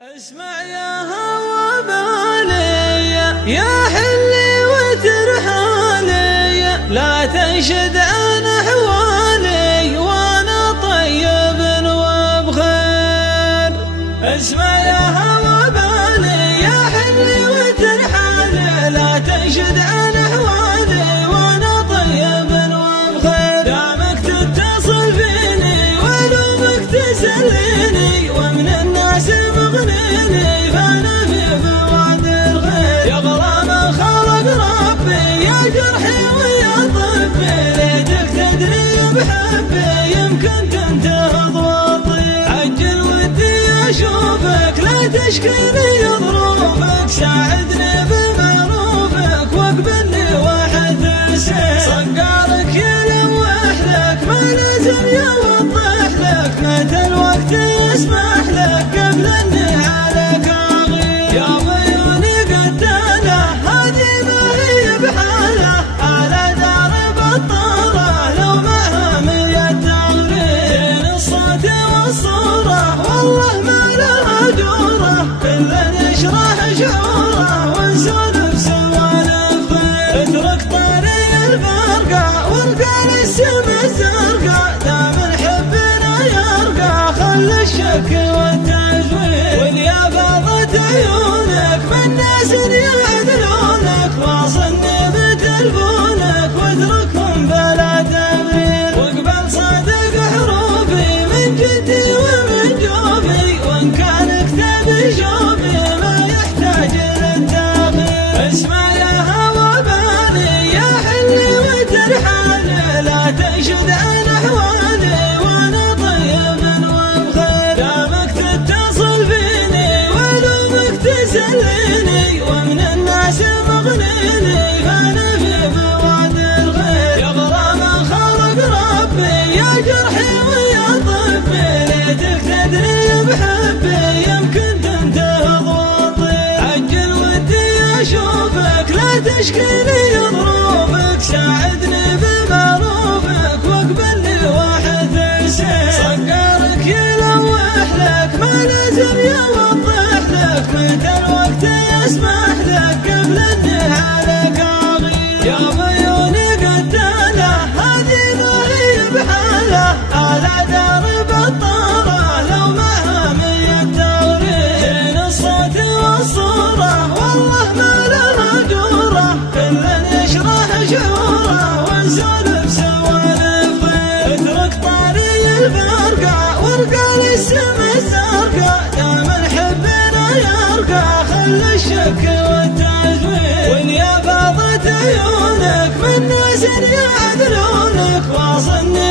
اسمع يا هوى بالي يا حلي وترحالي، لا تنشد عن احوالي وانا طيب وبخير. اسمع يا هوى بالي يا حلي وترحالي، لا تنشد عن احوالي وانا طيب وبخير. دامك تتصل فيني ولومك تسليني، ومن الناس مغنيني فانا في بواد الخير. يا غرام خلق ربي يا جرحي ويا طبي، ليتك تدري بحبي يمكن تنتهض وتطير. عجل ودي اشوفك لا تشكيني ظروفك، ساعدني بمعروفك واقبلني واحد السير. صقارك يلوح لك ما لازم يوضح لك، متى الوقت يسمح لك قبل اني عليك اغير. يا عيوني قتاله هذه ما هي بحاله، على دار بطاله لو معها مية تغرير. بين الصوت والصوره والله ما لها جوره، الا نشرح شعوره ونسولف سوالف خير. اترك طاري الفرقه والقى للسما الزرقاء، دام حبنا يرقى خلي الشك والتزوير. واليا فاضت عيونك من ناس يعدلونك، واصلني بتلفونك واتركهم بلا تبرير. واقبل صادق حروفي من جدي ومن جوفي، وان كان كتاب شوفي ما يحتاج للتاخير. اسمع يا هوى بالي يا حلي وترحالي، لا تنشد عن احوالي وانا طيب وبخير. دامك تتصل فيني ولومك تسليني، ومن الناس مغنيني فانا في بواد الخير. يا غرام خلق ربي يا جرحي ويا طبي، ليتك تدري بحبي يمكن تنتهض وتطير. عجل ودي اشوفك لا تشكيني ظروفك، ساعدني بمعروفك واقبلني واحد السير. صقارك يلوح لك ما لازم يوضح لك، متى الوقت يسمح لك قبل اني عليك اغير. يا عيوني قتاله هذه ما هي بحاله، على دار بطاله لو معها مية تغرير. بين الصوت والصوره والله ما لها جوره، الا نشرح شعوره ونسولف سوالف خير. اترك طاري الفرقه وارقى للسما الزرقاء، دام حبنا يرقى خلي الشك والتزوير. واليا فاضت عيونك من ناس يعدلونك، واصلني